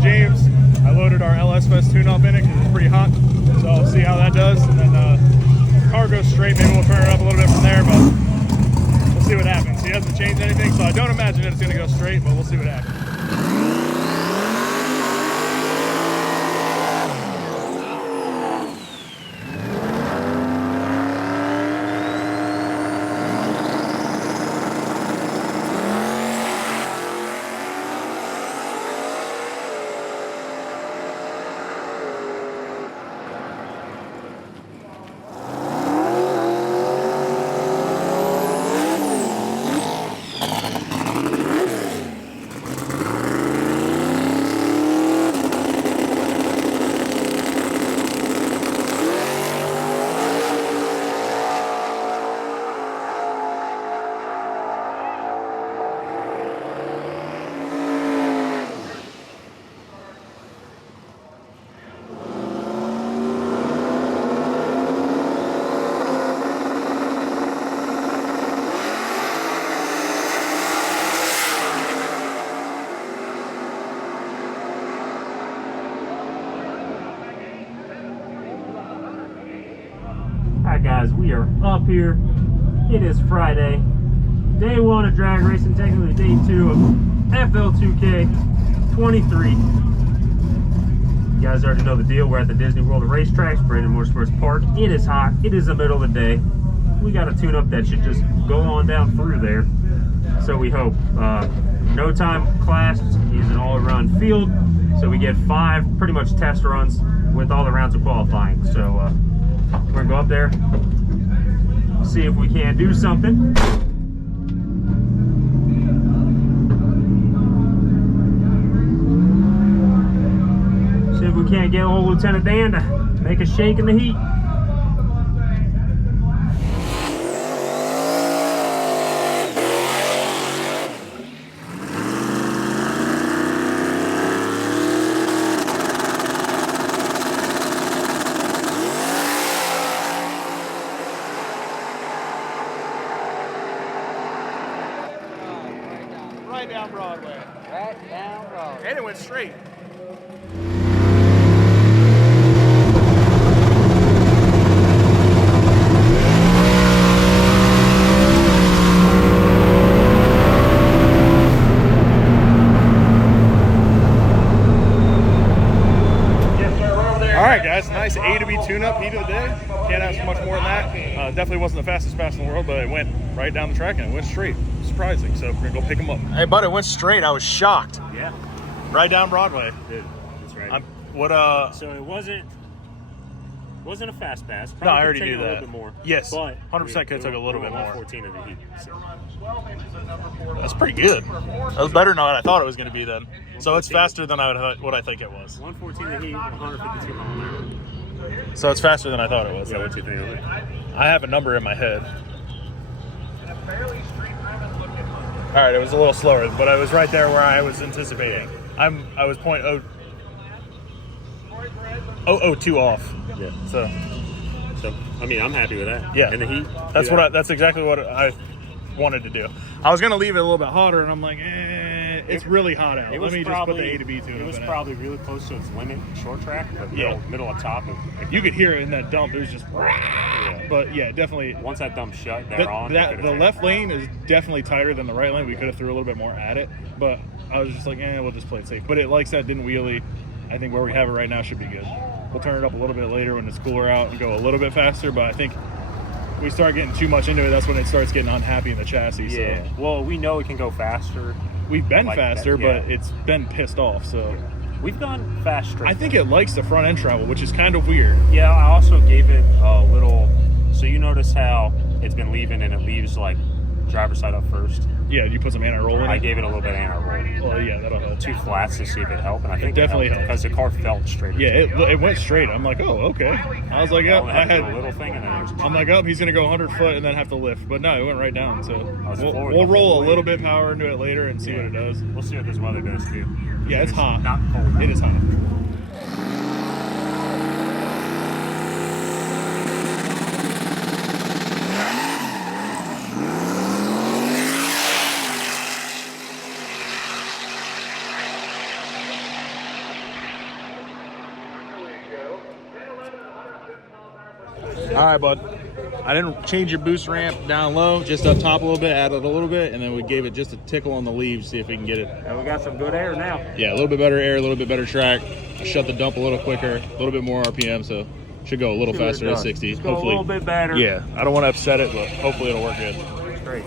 to James. I loaded our LS Fest tune-up in it because it's pretty hot. So I'll see how that does. And then car goes straight. Maybe we'll turn it up a little bit from there, but we'll see what happens. He hasn't changed anything, so I don't imagine it's going to go straight, but we'll see what happens. Alright guys, we are up here. It is Friday. Day 1 of drag racing, technically day 2 of FL2K23. You guys already know the deal. We're at the Disney World of Racetracks, Brandon Motorsports Park. It is hot. It is the middle of the day. We got a tune-up that should just go on down through there. So we hope. No time class is an all-around field. So we get 5 pretty much test runs with all the rounds of qualifying. So we're gonna go up there, see if we can't do something. See if we can't get old Lieutenant Dan to make a shake in the heat. Right down Broadway. Right down Broadway. And it went straight. Alright guys, nice A to B tune-up heat of the day. Can't ask much more than that. Definitely wasn't the fastest pass in the world, but it went right down the track and it went straight. Surprising, so we're gonna go pick him up. Hey bud, it went straight. I was shocked. Yeah. Right down Broadway. Dude, that's right. So it wasn't a fast pass. No, I already knew that. A that. little bit more. Yes, but 100% could have took a little bit more. 114 of the heat. So. That's pretty good. That was better than what I thought it was going to be then. So it's faster than what I think it was. 114 of the heat, 152 miles an hour. So it's faster than I thought it was. Yeah, what you think of it? I have a number in my head. All right, it was a little slower, but I was right there where I was anticipating. I was 0.002 off. Yeah. So I mean, I'm happy with that. Yeah. And the heat. That's exactly what I wanted to do. I was gonna leave it a little bit hotter, and I'm like, it's really hot out. Let me just put the A to B tune-up. It was in probably really close to its limit short track, but middle of top. You could hear it in that dump. It was just. Yeah. But yeah, definitely. Once that dump shut, the left lane is definitely tighter than the right lane. We could have threw a little bit more at it, but I was just like, we'll just play it safe. But it likes that didn't wheelie. I think where we have it right now should be good. We'll turn it up a little bit later when it's cooler out and go a little bit faster, but I think we start getting too much into it. That's when it starts getting unhappy in the chassis. Yeah. So. Well, we know it can go faster. We've been faster, but it's been pissed off. So we've gone fast straight. I think it likes the front end travel, which is kind of weird. Yeah, I also gave it a little. So you notice how it's been leaving and it leaves like driver's side up first. Yeah, you put some anti-roll in it? I gave it a little bit of anti-roll. Well, yeah, that'll help. 2 flats to see if it helped, and I think it definitely helped because the car felt straight. Yeah, it went straight. I'm like, oh, okay. I was like, I had a little thing, and then I'm like, he's gonna go 100 foot and then have to lift, but no, it went right down. So we'll roll a little bit power into it later and see what it does. We'll see what this weather does too. Yeah, it's hot. Not cold. It is hot. try, but I didn't change your boost ramp down low, just up top a little bit, added a little bit, and then we gave it just a tickle on the leaves, see if we can get it. And we got some good air now. Yeah, a little bit better air, a little bit better track. I shut the dump a little quicker, a little bit more RPM, so should go a little faster at 60. Go hopefully a little bit better. Yeah, I don't want to upset it, but hopefully it'll work good. Straight.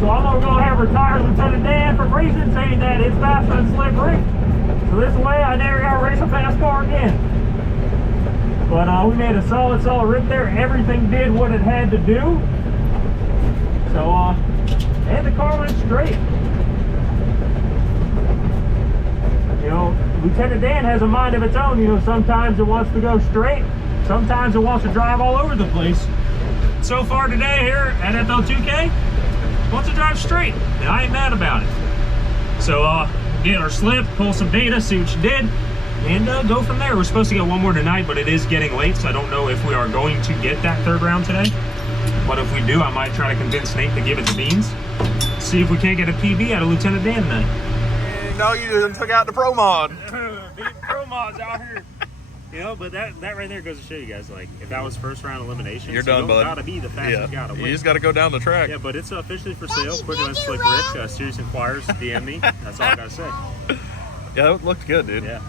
So I'm going to have retired Lt.Dan for reason saying that it's faster than Slick Rick. So this way I never got to race a fast car again. But we made a solid rip there. Everything did what it had to do. So, and the car went straight. You know, Lt.Dan has a mind of its own. You know, sometimes it wants to go straight. Sometimes it wants to drive all over the place. So far today here at FL2K, wants to drive straight, and I ain't mad about it. So get our slip, pull some data, see what you did, and go from there. We're supposed to get one more tonight, but it is getting late, so I don't know if we are going to get that third round today. But if we do, I might try to convince Nate to give it the beans. See if we can't get a PB out of Lt.Dan tonight. No, you didn't took out the Pro Mod. Big Pro Mods out here. You know, but that right there goes to show you guys, like, if that was first round elimination, you're done, bud. You gotta be the fastest guy to win. You just gotta go down the track. Yeah, but it's officially for sale. Quicker than Slick Rick. Serious inquires, DM me. That's all I gotta say. Yeah, that looked good, dude. Yeah.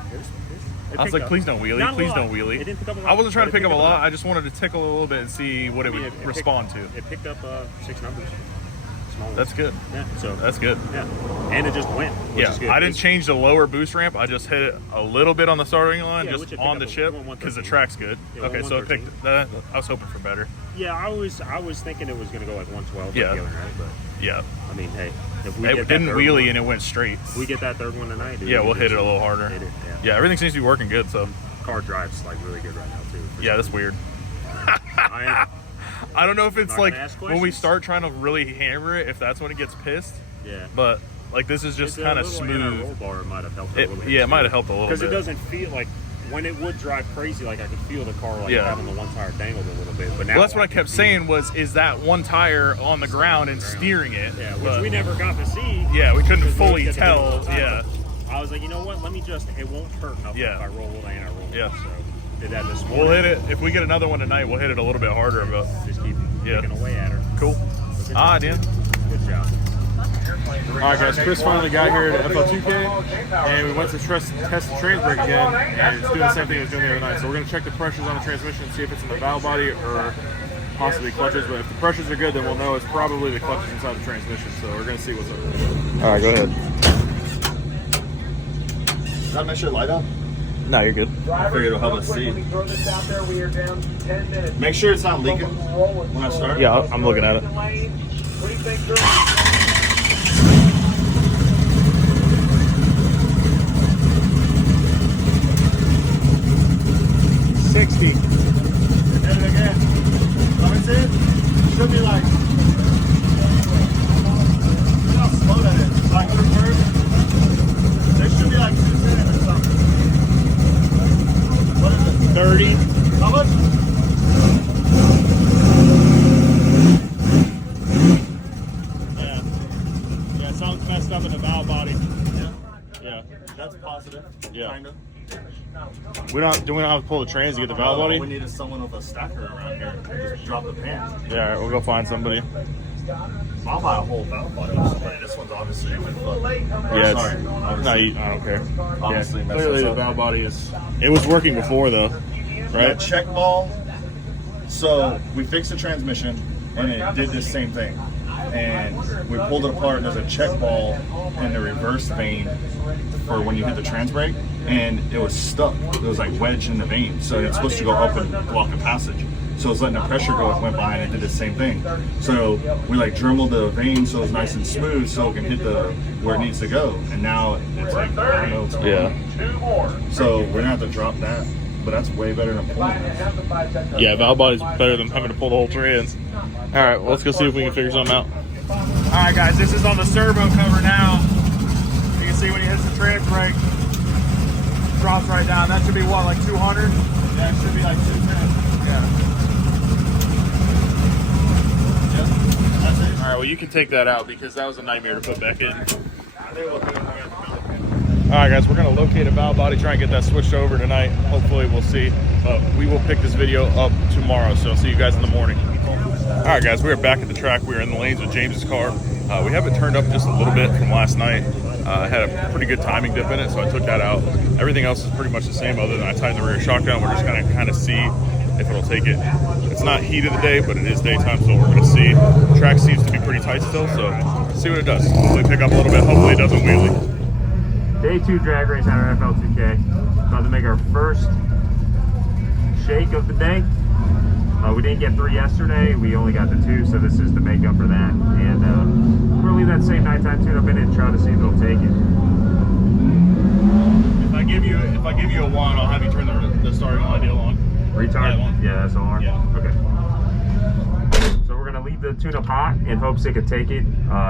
I was like, please don't wheelie, please don't wheelie. It didn't pick up a lot. I wasn't trying to pick up a lot. I just wanted to tickle a little bit and see what it would respond to. It picked up 6 numbers. Small That's good. Yeah, so that's good. Yeah, and it just went. Which is good. I didn't change the lower boost ramp. I just hit it a little bit on the starting line, just on the chip, because the track's good. Yeah, okay, so it picked that. I was hoping for better. Yeah, I was thinking it was going to go like 112. Yeah. Right? But yeah. I mean, hey, if we it didn't wheelie and it went straight. If we get that third one tonight, dude, yeah, we'll hit it a little harder. Hit it, yeah, everything seems to be working good. So car drives like really good right now too. Yeah, that's weird. I don't know if it's like when we start trying to really hammer it, if that's when it gets pissed. Yeah. But like this is just kind of smooth. Roll bar might have helped a little bit. Yeah, it might have helped a little bit. Because it doesn't feel like when it would drive crazy, like I could feel the car like having the one tire dangled a little bit. But now that's what I kept saying is that one tire on the ground and steering it. Yeah, which we never got to see. Yeah, we couldn't fully tell. Yeah. I was like, you know what? Let me just. It won't hurt enough if I roll it and I roll it. Yeah. So did that this morning. We'll hit it if we get another one tonight. We'll hit it a little bit harder, but just keep picking away at her. Cool. Dan. Good job. All right, guys. Chris finally got here at FL2K, and we went to test the trans brake again, and it's doing the same thing it was doing the other night. So we're going to check the pressures on the transmission, see if it's in the valve body or possibly clutches. But if the pressures are good, then we'll know it's probably the clutches inside the transmission. So we're going to see what's up. All right, go ahead. Did I mess your light up? No, you're good. I figured it'll help us see. Make sure it's not leaking when I start. Yeah, I'm looking at it. $60. Hit it again. Let me see it. Should be like. Look how slow that is. Like reverse. There should be like 2 minutes or something. What is it? 30. How much? Yeah, something's messed up in the valve body. Yeah. That's positive. Yeah. Kinda. Do we not have to pull the trans to get the valve body? We needed someone with a stacker around here to just drop the pan. Yeah, all right, we'll go find somebody. I'll buy a whole valve body with somebody. This one's obviously been fucked. Yeah, Sorry. no, I don't care. Obviously Yeah, messed clearly us the up. valve body is. It was working before though, That right? check ball. So we fixed the transmission, and it did this same thing. And we pulled it apart, and there's a check ball in the reverse vane for when you hit the trans brake, and it was stuck. It was like wedged in the vane, so it's supposed to go up and block the passage. So it was letting the pressure go. It went by, and it did the same thing. So we like dremeled the vane so it's nice and smooth, so it can hit the where it needs to go. And now it's like I don't know what's going on. So we're gonna have to drop that. But that's way better than pulling it. Yeah, valve body's better than having to pull the whole trans. All right, well, let's go see if we can figure something out. All right, guys, this is on the servo cover now. You can see when he hits the trans brake, it drops right down. That should be what, like 200? Yeah, it should be like 210. Yeah. Yep, that's it. All right, well, you can take that out because that was a nightmare to put back in. All right, guys, we're going to locate a valve body, try and get that switched over tonight. Hopefully, we'll see. But we will pick this video up tomorrow, so I'll see you guys in the morning. All right, guys, we are back at the track. We are in the lanes with James's car. We have it turned up just a little bit from last night. I had a pretty good timing dip in it, so I took that out. Everything else is pretty much the same other than I tightened the rear shock down. We're just going to kind of see if it'll take it. It's not heat of the day, but it is daytime, so we're going to see. The track seems to be pretty tight still, so see what it does. Hopefully pick up a little bit. Hopefully it doesn't wheelie. Day 2 drag race at our FL2K. About to make our first shake of the day. We didn't get 3 yesterday. We only got the 2, so this is the makeup for that. And we're gonna leave that same nighttime tune up in it and try to see if it'll take it. If I give you a 1, I'll have you turn the starting light on. Retard? Yeah, that's all. Yeah. Okay. So we're gonna leave the tune up hot in hopes it could take it.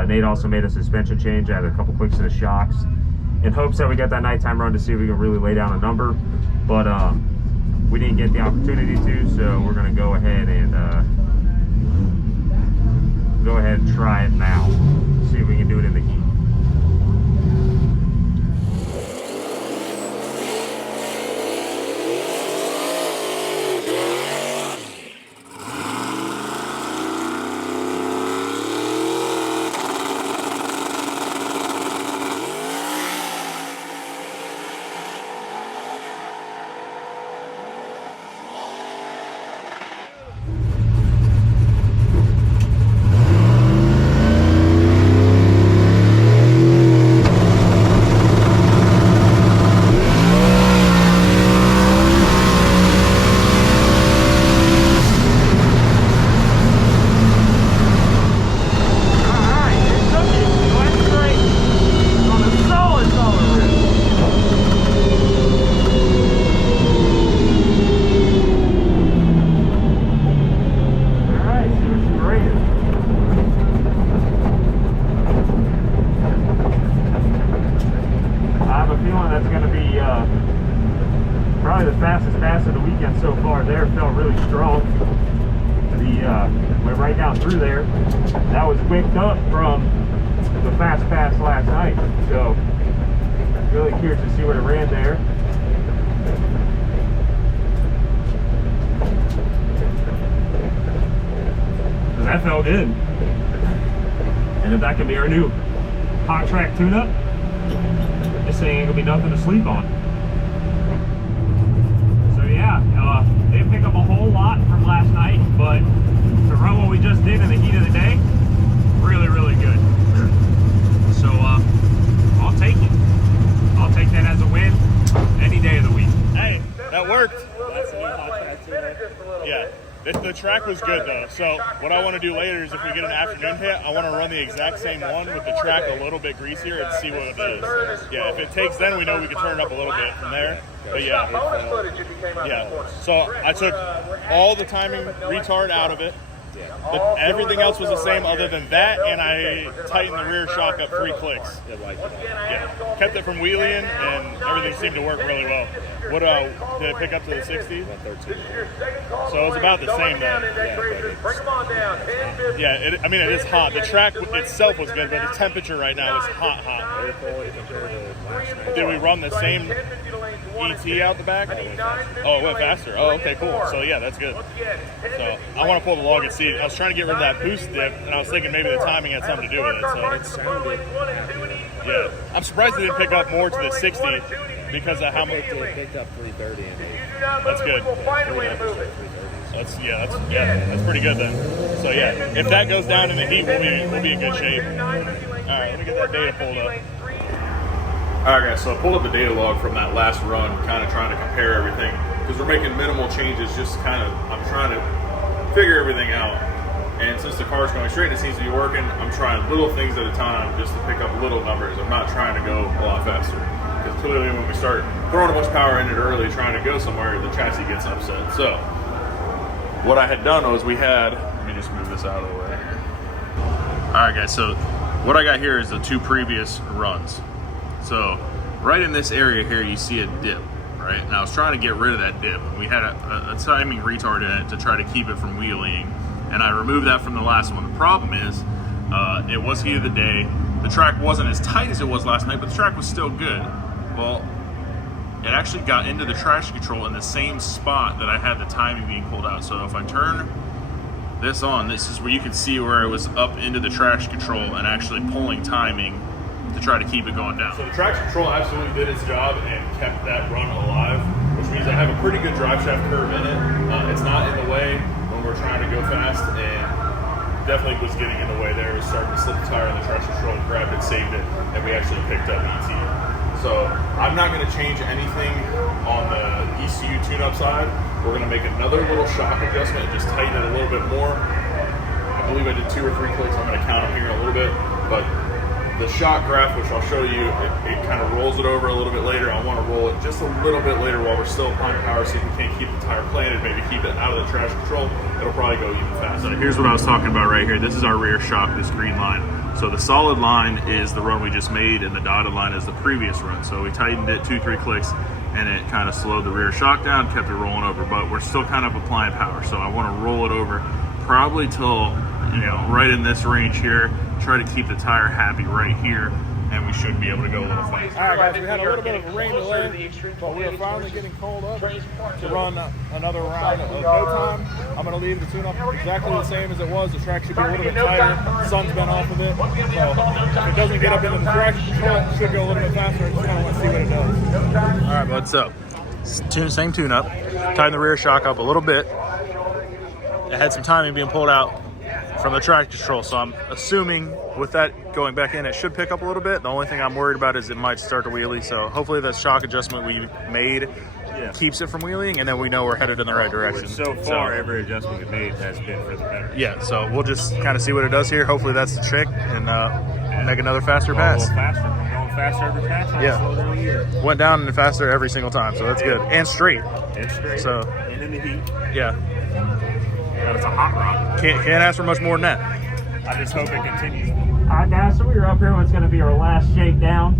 Nate also made a suspension change, added a couple clicks to the shocks, in hopes that we get that nighttime run to see if we can really lay down a number. But we didn't get the opportunity to, so we're gonna go ahead and try it now. See if we can do it in the heat. Probably the fastest pass of the weekend so far. There felt really strong. Went right down through there. That was quicked up from the fast pass last night. So really curious to see what it ran there. That felt good. And if that can be our new hot track tune-up, this thing ain't gonna be nothing to sleep on. So yeah, didn't pick up a whole lot from last night, but to run what we just did in the heat of the day, really, really good. So I'll take it. I'll take that as a win any day of the week. Hey, that worked. That's a new hot track too. Yeah. The track was good though, so what I want to do later is if we get an afternoon hit, I want to run the exact same one with the track a little bit greasier and see what it is. Yeah, if it takes, then we know we can turn it up a little bit from there. But yeah, so I took all the timing retard out of it. Everything else was the same other than that, and I tightened the rear shock up 3 clicks. Yeah, kept it from wheeling, and everything seemed to work really well. What did it pick up to the 60? So it was about the same then. Yeah, I mean it is hot. The track itself was good, but the temperature right now is hot. Did we run the same ET out the back? Oh, it went faster. Oh, okay, cool. So yeah, that's good. So I want to pull the log and see see, I was trying to get rid of that boost dip, and I was thinking maybe the timing had something to do with it. So It sounded yeah, I'm surprised it didn't pick up more to the 60 because of how much. It picked up 330 and That's good. That's pretty good then. So yeah, if that goes down in the heat, we'll be in good shape. All right, let me get that data pulled up. All right, guys. So I pulled up the data log from that last run, kind of trying to compare everything because we're making minimal changes. Just kind of, I'm trying to figure everything out. And since the car's going straight and it seems to be working, I'm trying little things at a time just to pick up little numbers. I'm not trying to go a lot faster. Because clearly when we start throwing a bunch of power in it early, trying to go somewhere, the chassis gets upset. So what I had done was let me just move this out of the way. All right, guys, so what I got here is the 2 previous runs. So right in this area here, you see a dip, right? And I was trying to get rid of that dip. We had a timing retard in it to try to keep it from wheeling. And I removed that from the last one. The problem is, it was heat of the day. The track wasn't as tight as it was last night, but the track was still good. Well, it actually got into the traction control in the same spot that I had the timing being pulled out. So if I turn this on, this is where you can see where it was up into the traction control and actually pulling timing to try to keep it going down. So the traction control absolutely did its job and kept that run alive, which means I have a pretty good drive shaft curve in it. It's not in the way when we're trying to go fast, and definitely was getting in the way there. It was starting to slip the tire on the traction control, grabbed it, saved it, and we actually picked up ET. So I'm not going to change anything on the ECU tune-up side. We're going to make another little shock adjustment and just tighten it a little bit more. I believe I did 2 or 3 clicks. I'm going to count them here in a little bit, but the shock graph, which I'll show you, it kind of rolls it over a little bit later. I want to roll it just a little bit later while we're still applying power, so if we can't keep the tire planted, maybe keep it out of the traction control, it'll probably go even faster. So here's what I was talking about right here. This is our rear shock, this green line. So the solid line is the run we just made, and the dotted line is the previous run. So we tightened it 2-3 clicks, and it kind of slowed the rear shock down, kept it rolling over, but we're still kind of applying power. So I want to roll it over probably till, right in this range here. Try to keep the tire happy right here, and we should be able to go a little faster. All right, guys, we had a little bit of a rain delay, but we are finally getting called up to run another round of no time. I'm going to leave the tune-up exactly the same as it was. The track should be a little bit tighter. Sun's been off of it, so if it doesn't get up into the traction control, it should go a little bit faster. I just kind of want to see what it does. All right, bud, so same tune-up. Tighten the rear shock up a little bit. It had some timing being pulled out from the traction control, so I'm assuming with that going back in, it should pick up a little bit. The only thing I'm worried about is it might start to wheelie, so hopefully the shock adjustment we made keeps it from wheeling, and then we know we're headed in the right direction. So far, every adjustment we made has been for the better. Yeah, so we'll just kind of see what it does here. Hopefully that's the trick, and make another faster pass. Going faster every pass. Slow down here. Went down and faster every single time, so that's good. And straight. So, and in the heat. Yeah. It's a hot rod. Can't ask for much more than that. I just hope it continues. All right, guys, so we're up here. What's going to be our last shakedown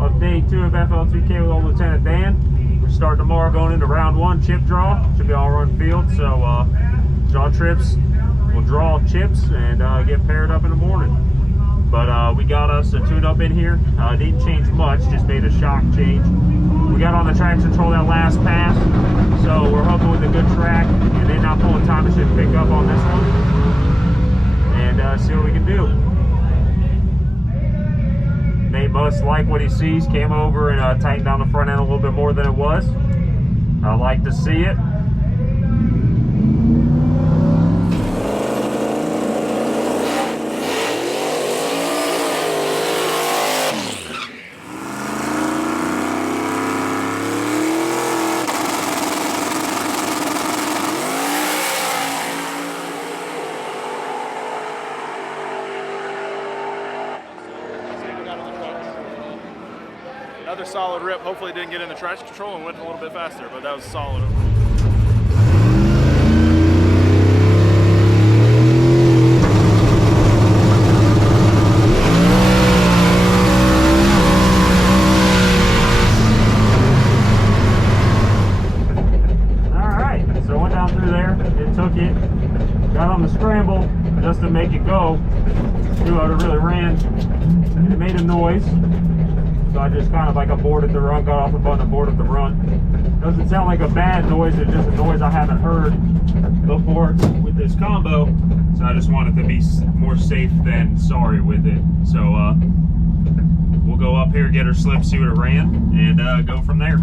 of day 2 of FL2K with old Lieutenant Dan. We're starting tomorrow, going into round 1, chip draw. Should be all run field. So draw trips, we'll draw chips and get paired up in the morning. But we got us a tune-up in here. Didn't change much, just made a shock change. We got on the traction control that last pass, so we're hoping with a good track and then not pulling time, it should pick up on this one and see what we can do. Nate must like what he sees, came over and tightened down the front end a little bit more than it was. I like to see it. Another solid rip. Hopefully it didn't get in the traction control and went a little bit faster, but that was solid. Alright, so I went down through there, it took it, got on the scramble just to make it go. Knew how it really ran, and it made a noise. So I just kind of like aborted the run, got off the button, aborted the run. Doesn't sound like a bad noise, it's just a noise I haven't heard before. with this combo, so I just wanted to be more safe than sorry with it. So we'll go up here, get her slip, see what it ran, and go from there.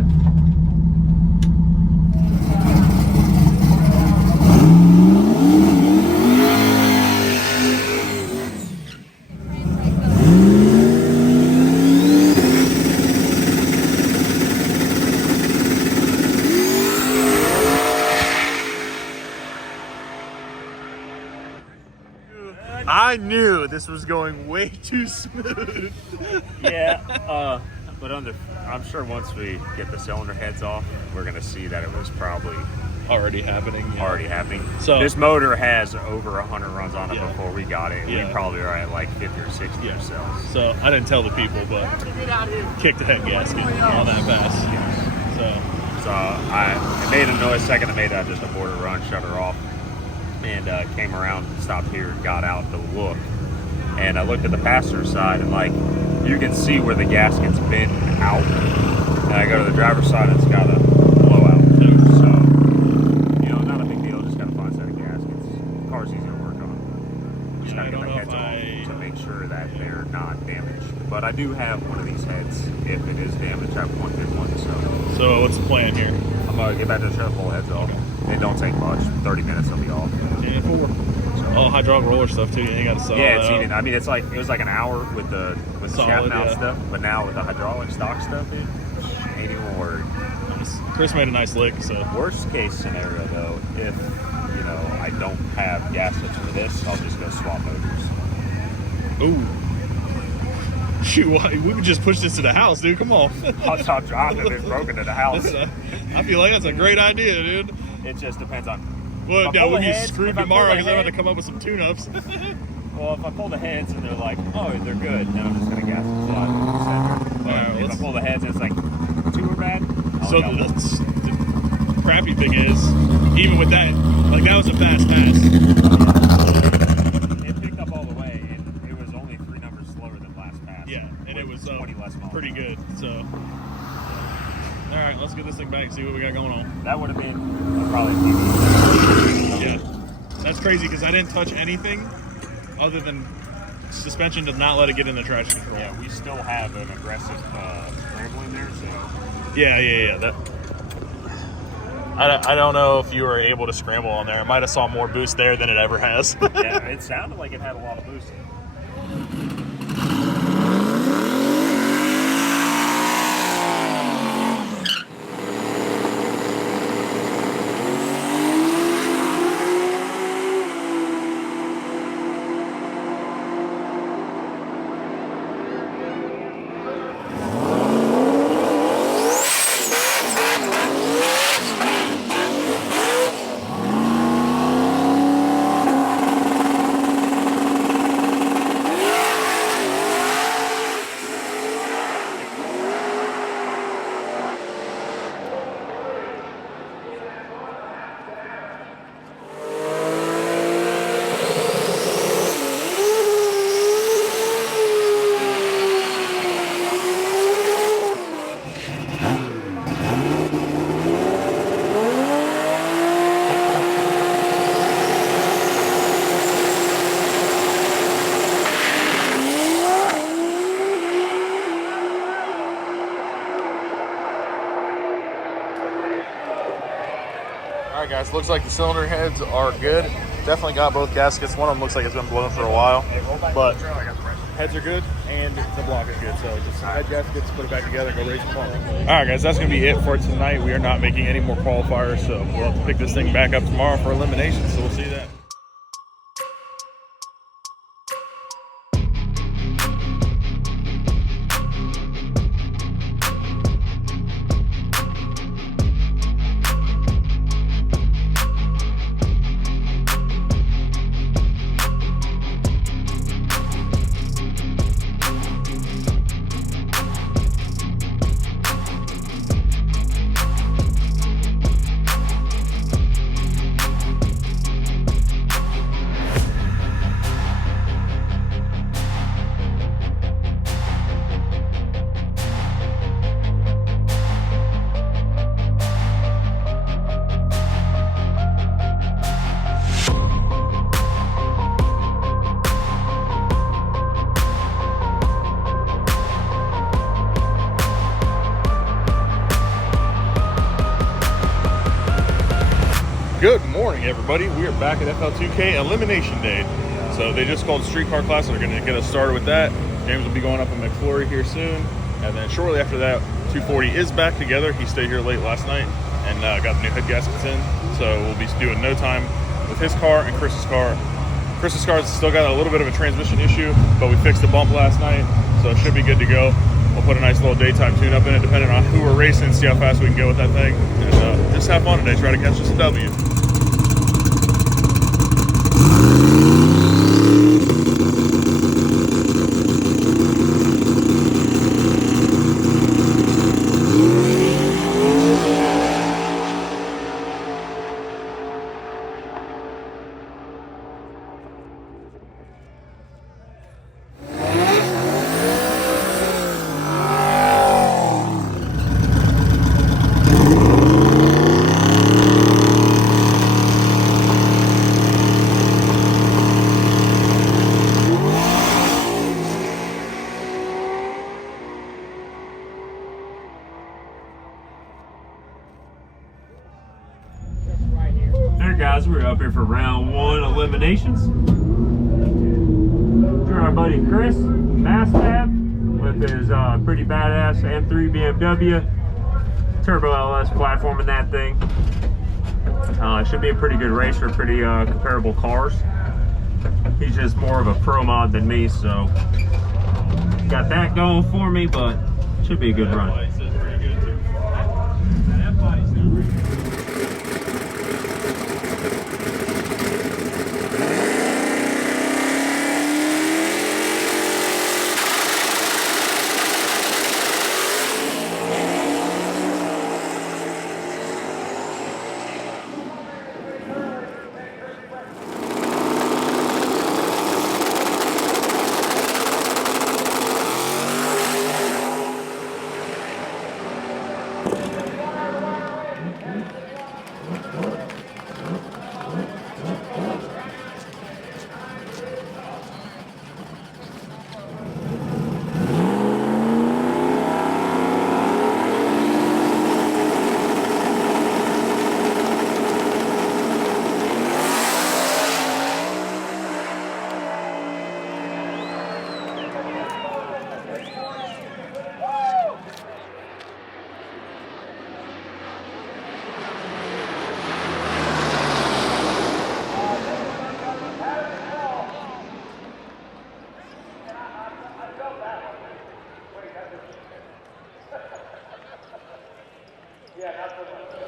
I knew this was going way too smooth. Yeah, but I'm sure once we get the cylinder heads off, we're gonna see that it was probably Already happening. Yeah. already happening. So- this motor has over 100 runs on it Yeah. before we got it. Yeah. We probably are at like 50 or 60 Yeah. ourselves. So I didn't tell the people, but kicked the head gasket all that fast. So I made a noise. Second I made that, just aborted a run, shut her off, and came around, stopped here, got out to look, and I looked at the passenger side, and like you can see where the gasket's been out. And I go to the driver's side, and it's got a blowout too. So not a big deal. Just got to find a set of gaskets. Car's easy to work on. Just Yeah, got I to get don't the know heads if off to make sure that they're not damaged. But I do have one of these heads. If it is damaged, I have one good one. So what's the plan here? I'm gonna get back to the shut pull heads off. It don't take much. 30 minutes, they'll be off. 10-4. Oh, hydraulic roller stuff too. You ain't got to solve Yeah, that it's out. even. I mean, it was like an hour with the Solid, shaft mount yeah. stuff, but now with the hydraulic stock stuff, it ain't even worried. Chris made a nice lick, so Worst case scenario though, if I don't have gaskets for this, I'll just go swap motors. ooh. Shoot, we could just push this to the house, dude. Come on. I'll stop driving if it's broken to the house. I feel like that's a great idea, dude. It just depends on. Well, If I yeah, pull we'll the be heads- screwed if I pull tomorrow the because I'm going to head- come up with some tune-ups. Well, if I pull the heads and they're like, oh, they're good, then I'm just gonna gas the slide. But Alright, if I let's- pull the heads and it's like two are bad, I'll So go one. the crappy thing is, even with that, like that was a fast pass. It picked up all the way, and it was only 3 numbers slower than last pass. Yeah, and it with was 20 less miles. pretty good. So, all right, let's get this thing back and see what we got going on. That would have been probably TV. Yeah, that's crazy because I didn't touch anything other than suspension does not let it get in the traction control. Yeah, we still have an aggressive scramble in there, so Yeah. That. I don't know if you were able to scramble on there. I might have saw more boost there than it ever has. yeah, it sounded like it had a lot of boost. All right, guys, looks like the cylinder heads are good. Definitely got both gaskets. One of them looks like it's been blown for a while, but heads are good and the block is good. So just head gaskets, put it back together, go race tomorrow. All right, guys, that's going to be it for tonight. We are not making any more qualifiers, so we'll have to pick this thing back up tomorrow for elimination. So we'll see you then. Good morning, everybody. We are back at FL2K Elimination Day. So they just called Streetcar Class, and they're going to get us started with that. James will be going up in McFlurry here soon. And then shortly after that, 240 is back together. He stayed here late last night and got the new head gaskets in. So we'll be doing no time with his car and Chris's car. Chris's car's still got a little bit of a transmission issue, but we fixed the bump last night, so it should be good to go. We'll put a nice little daytime tune-up in it, depending on who we're racing, see how fast we can go with that thing. And just have fun today, try to catch us a W. Guys, we're up here for round 1 eliminations. We're our buddy Chris Mastab with his pretty badass M3 BMW Turbo LS platform in that thing. It should be a pretty good race for pretty comparable cars. He's just more of a pro mod than me, so got that going for me, but should be a good run.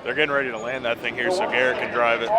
They're getting ready to land that thing here so Garrett can drive it.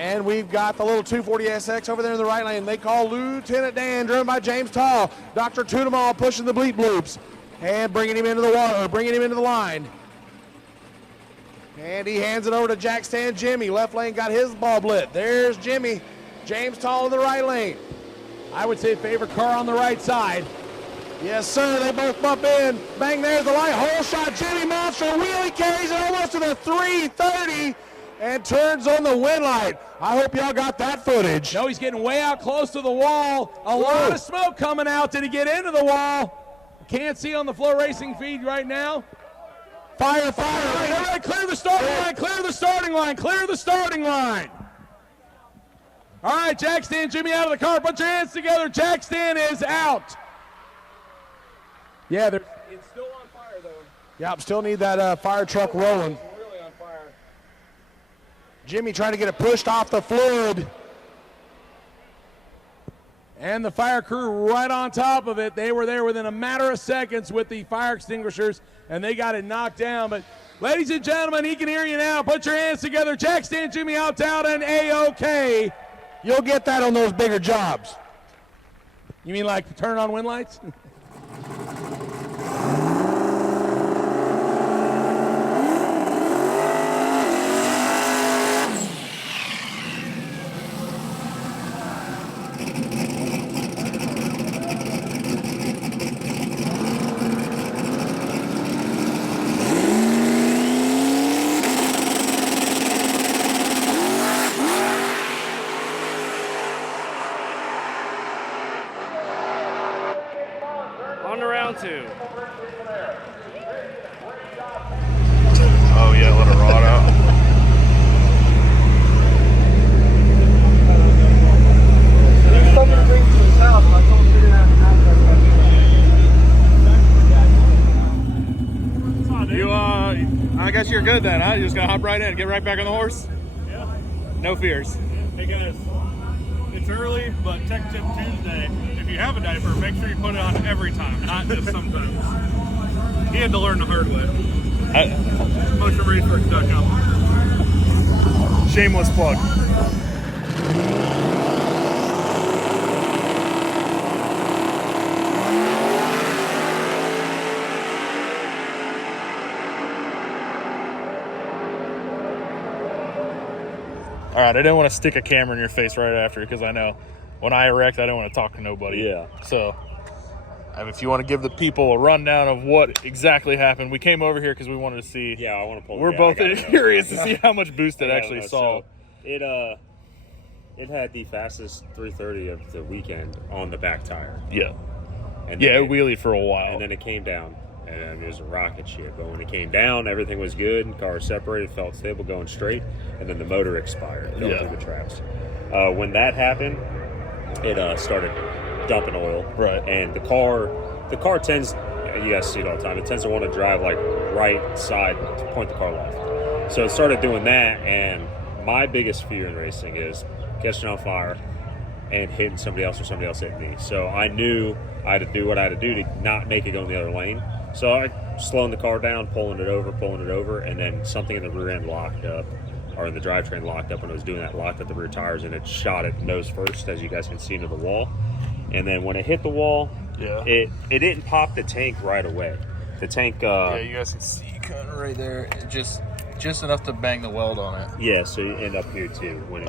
And we've got the little 240SX over there in the right lane. They call LT.Dan, driven by James Tall. Dr.TuneEmAll pushing the bleep bloops and bringing him into the water, bringing him into the line. And he hands it over to Jack Stand Jimmy. Left lane got his bulb lit. There's Jimmy. James Tall in the right lane. I would say favorite car on the right side. Yes, sir. They both bump in. Bang, there's the light. Hole shot. Jimmy Monster wheelie carries it almost to the 330 and turns on the wind light. I hope y'all got that footage. No, he's getting way out close to the wall. A lot of smoke coming out. Did he get into the wall? Can't see on the Flow Racing feed right now. Fire, fire. Everybody clear the starting line. Clear the starting line. Clear the starting line. All right, Jack-Dan, Jimmy out of the car. Put your hands together. Jack-Dan is out. Yeah, it's still on fire, though. Yep, still need that fire truck rolling. It's really on fire. Jimmy trying to get it pushed off the fluid. And the fire crew right on top of it. They were there within a matter of seconds with the fire extinguishers, and they got it knocked down. But, ladies and gentlemen, he can hear you now. Put your hands together. Jack-Dan, Jimmy out, and A-OK. You'll get that on those bigger jobs. You mean like turn on wind lights? On to round 2. Oh yeah, let it rot out. I guess you're good then, huh? You're just gonna hop right in, get right back on the horse? Yeah. No fears. Hey guys, it's early, but Tech Tip Tuesday. If you have a diaper, make sure you put it on every time, not just sometimes. He had to learn the hard way. MotionRaceworks.com. Shameless plug. All right, I didn't want to stick a camera in your face right after because I know when I wrecked, I didn't want to talk to nobody. Yeah. So, if you want to give the people a rundown of what exactly happened, we came over here because we wanted to see. Yeah, I want to pull. We're both curious to see how much boost it actually saw. So it had the fastest 330 of the weekend on the back tire. Yeah. And Yeah, it wheelied for a while. And then it came down. And it was a rocket ship. But when it came down, everything was good. Car was separated, felt stable, going straight. And then the motor expired, going through the traps. When that happened, it started dumping oil. Right. And the car tends, you guys see it all the time, it tends to want to drive like right side to point the car left. So it started doing that. And my biggest fear in racing is catching on fire and hitting somebody else or somebody else hitting me. So I knew I had to do what I had to do to not make it go in the other lane. So I slowing the car down, pulling it over, and then something in the rear end locked up, or in the drivetrain locked up when I was doing that, locked up the rear tires, and it shot it nose first, as you guys can see, into the wall. And then when it hit the wall, it didn't pop the tank right away. The tank... yeah, you guys can see kind of right there, just enough to bang the weld on it. Yeah, so you end up here too. When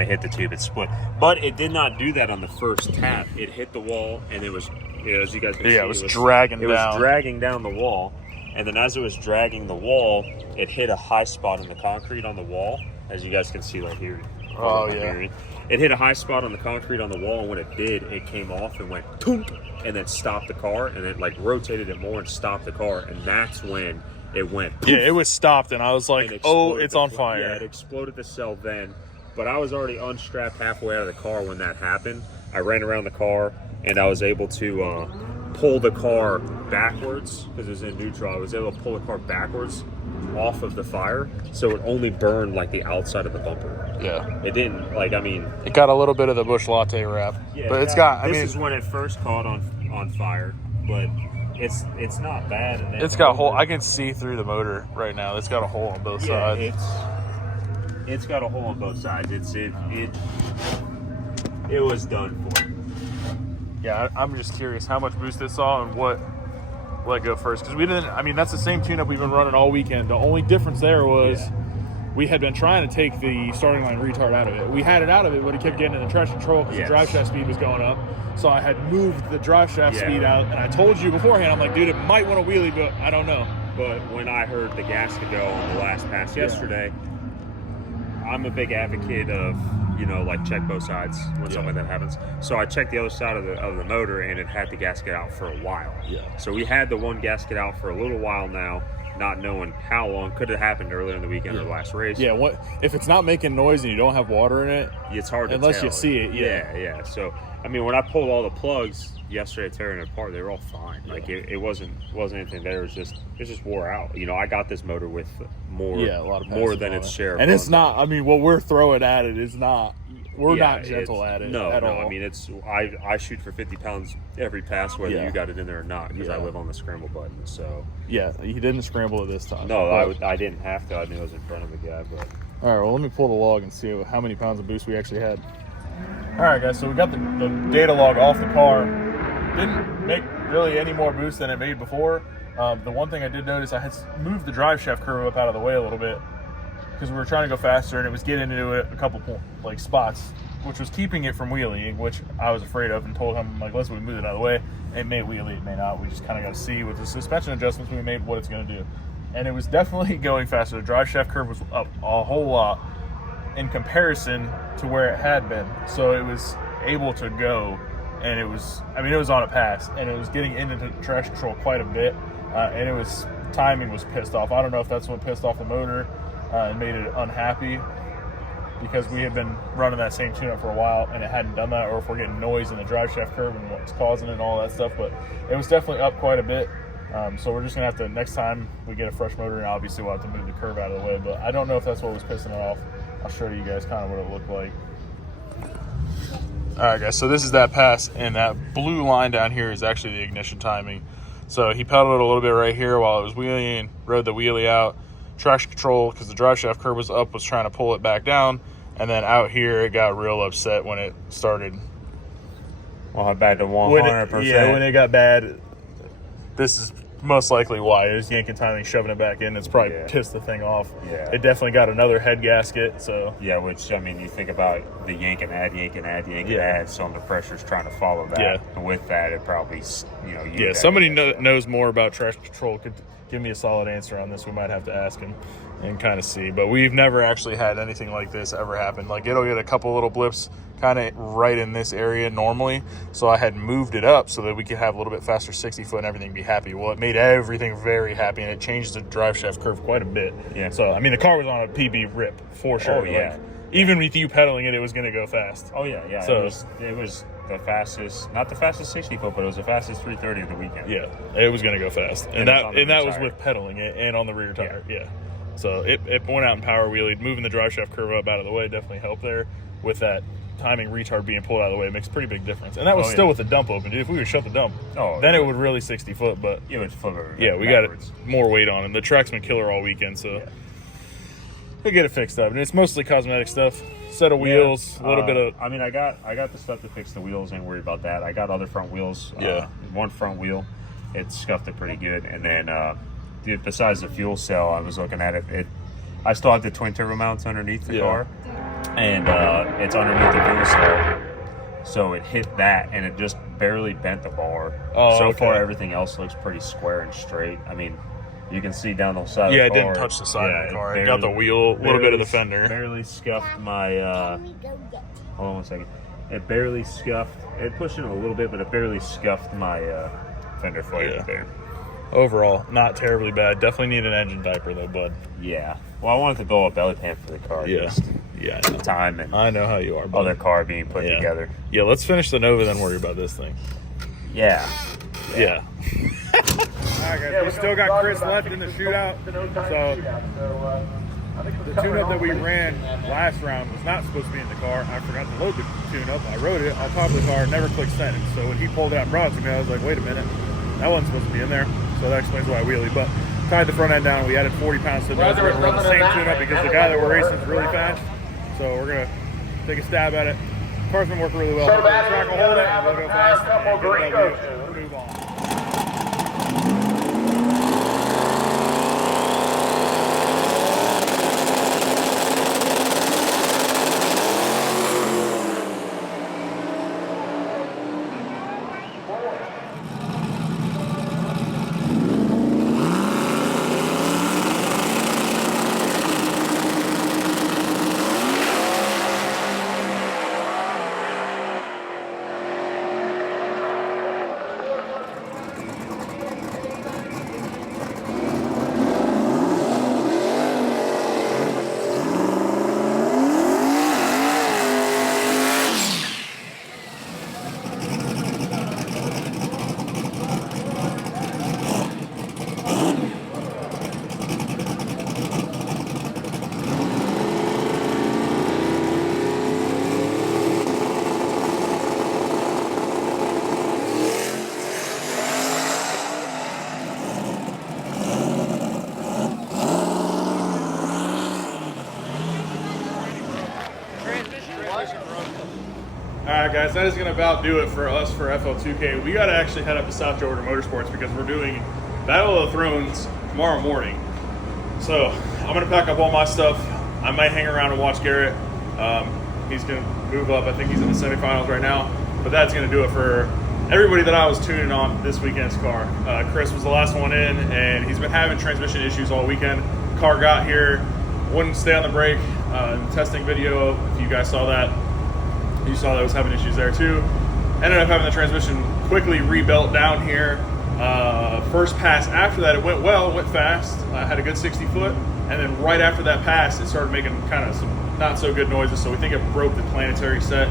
it hit the tube, it split. But it did not do that on the first tap. It hit the wall, and it was... as you guys can see, it was dragging down. It was dragging down the wall, and then as it was dragging the wall, it hit a high spot in the concrete on the wall, as you guys can see right here. Oh, yeah. It hit a high spot on the concrete on the wall, and when it did, it came off and went toonk, and then stopped the car, and it like rotated it more and stopped the car, and that's when it went poof. Yeah, it was stopped, and I was like, oh, it's on fire. Yeah, it exploded the cell then, but I was already unstrapped halfway out of the car when that happened. I ran around the car, and I was able to pull the car backwards because it was in neutral. I was able to pull the car backwards off of the fire, so it only burned like the outside of the bumper. Yeah. It didn't, it got a little bit of the Busch Latte wrap. Yeah, but this is when it first caught on fire, but it's not bad. And it's got a hole. I can see through the motor right now. It's got a hole on both sides. It's got a hole on both sides. It was done for. Yeah, I'm just curious how much boost it saw and what let go first, because we didn't. That's the same tune-up we've been running all weekend. The only difference there was we had been trying to take the starting line retard out of it. We had it out of it, but it kept getting in the traction control because the drive shaft speed was going up. So I had moved the drive shaft speed out, and I told you beforehand, I'm like, dude, it might want to wheelie, but I don't know. But when I heard the gasket go on the last pass yesterday, I'm a big advocate of, you know, like check both sides when something like that happens. So I checked the other side of the motor, and it had the gasket out for a while. Yeah. So we had the one gasket out for a little while now, not knowing how long. Could have happened earlier in the weekend or the last race. Yeah, what if it's not making noise and you don't have water in it? It's hard to unless tell. you see it. Yeah. So I mean, when I pulled all the plugs yesterday, tearing it apart, they were all fine. Like it wasn't anything there. It just wore out. You know, I got this motor with more than its share. And it's not. I mean, what we're throwing at it is not. We're not gentle at it at all. I mean, I shoot for 50 pounds every pass, whether you got it in there or not, because I live on the scramble button. So yeah, he didn't scramble it this time. No, I didn't have to. I knew I was in front of the guy. But all right, well, let me pull the log and see how many pounds of boost we actually had. All right, guys, so we got the data log off the car. Didn't make really any more boost than it made before. The one thing I did notice, I had moved the drive shaft curve up out of the way a little bit because we were trying to go faster, and it was getting into a couple spots, which was keeping it from wheeling, which I was afraid of, and told him, like, let's move it out of the way. It may wheelie, it may not. We just kind of got to see with the suspension adjustments we made what it's going to do. And it was definitely going faster. The drive shaft curve was up a whole lot in comparison to where it had been. So it was able to go, and it was on a pass, and it was getting into traction control quite a bit, and timing was pissed off. I don't know if that's what pissed off the motor and made it unhappy, because we had been running that same tune-up for a while and it hadn't done that, or if we're getting noise in the drive shaft curve and what's causing it and all that stuff. But it was definitely up quite a bit. So we're just going to have to, next time we get a fresh motor, and obviously we'll have to move the curve out of the way. But I don't know if that's what was pissing it off. I'll show you guys kind of what it looked like. All right, guys, so this is that pass, and that blue line down here is actually the ignition timing. So he pedaled it a little bit right here while it was wheeling, rode the wheelie out. Traction control, because the drive shaft curve was up, was trying to pull it back down, and then out here it got real upset when it started. Well, bad to 100%. Yeah, when it got bad, this is most likely why. It was yanking timing, shoving it back in. It's probably pissed the thing off. Yeah. It definitely got another head gasket. So yeah, which, I mean, you think about the yank and add, so the pressure's trying to follow that. Yeah. And with that, it probably, somebody knows more about traction control could give me a solid answer on this. We might have to ask him and kind of see. But we've never actually had anything like this ever happen. Like, it'll get a couple little blips kind of right in this area normally. So I had moved it up so that we could have a little bit faster 60 foot and everything be happy. Well, it made everything very happy, and it changed the drive shaft curve quite a bit. Yeah. So, I mean, the car was on a PB rip for sure. Oh, yeah. Like, even with you pedaling it, it was going to go fast. Oh, yeah. So it was the fastest, not the fastest 60 foot, but it was the fastest 330 of the weekend. Yeah, it was going to go fast. And that was tire. with pedaling it and on the rear tire. Yeah. So it went out and power wheelied. Moving the drive shaft curve up out of the way definitely helped there. With that timing retard being pulled out of the way, it makes a pretty big difference. And that was still with the dump open, dude. If we would shut the dump, then it would really 60 foot. But it would flip over. Yeah, we backwards. got more weight on it. The track's been killer all weekend, so we'll get it fixed up. And it's mostly cosmetic stuff. Set of wheels, a little bit of. I mean, I got the stuff to fix the wheels. Ain't worried about that. I got other front wheels. One front wheel, it scuffed it pretty good. And then, besides the fuel cell, I was looking at it. I still have the twin turbo mounts underneath the car, and it's underneath the fuel cell. So it hit that, and it just barely bent the bar. So far, everything else looks pretty square and straight. I mean, you can see down the side of the car. Yeah, it didn't touch the side of the car. It got the wheel, a little bit of the fender. Barely scuffed my, hold on one second. It barely scuffed, it pushed it a little bit, but it barely scuffed my fender flare there. Overall, not terribly bad. Definitely need an engine diaper though, bud. Yeah. Well, I wanted to build a belly pan for the car. Yeah. Time and I know how you are, bud. Other car being put together. Yeah, let's finish the Nova, then worry about this thing. Yeah. All right, guys, we still got Chris left in the shootout. So the tune-up that we ran last round was not supposed to be in the car. I forgot to load the tune-up. I wrote it on top of the car, never clicked send. So when he pulled it out and brought it to me, I was like, wait a minute, that wasn't supposed to be in there. So that explains why I wheelie. But tied the front end down. We added 40 pounds to the nose. We're going to run the same tune-up because the guy that we're racing is really fast. So we're going to take a stab at it. The car's been working really well. The track will hold it, and we'll go fast. And move on. Alright guys, that is going to about do it for us for FL2K. We got to actually head up to South Georgia Motorsports because we're doing Battle of the Thrones tomorrow morning. So I'm going to pack up all my stuff. I might hang around and watch Garrett. He's going to move up. I think he's in the semifinals right now. But that's going to do it for everybody that I was tuning on this weekend's car. Chris was the last one in, and he's been having transmission issues all weekend. Car got here, wouldn't stay on the brake. Testing video, if you guys saw that, you saw that it was having issues there too. Ended up having the transmission quickly rebuilt down here. First pass after that, it went well, it went fast. I had a good 60 foot, and then right after that pass, it started making kind of some not so good noises, so we think it broke the planetary set.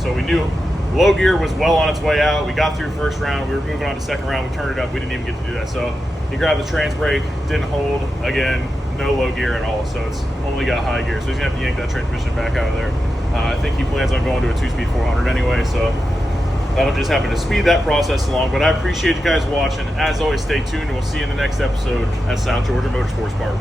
So we knew low gear was well on its way out. We got through first round, we were moving on to second round, we turned it up, we didn't even get to do that. So he grabbed the trans brake, didn't hold, again, no low gear at all, so it's only got high gear. So he's gonna have to yank that transmission back out of there. I think he plans on going to a 2-speed 400 anyway, so that'll just happen to speed that process along. But I appreciate you guys watching. As always, stay tuned, and we'll see you in the next episode at South Georgia Motorsports Park.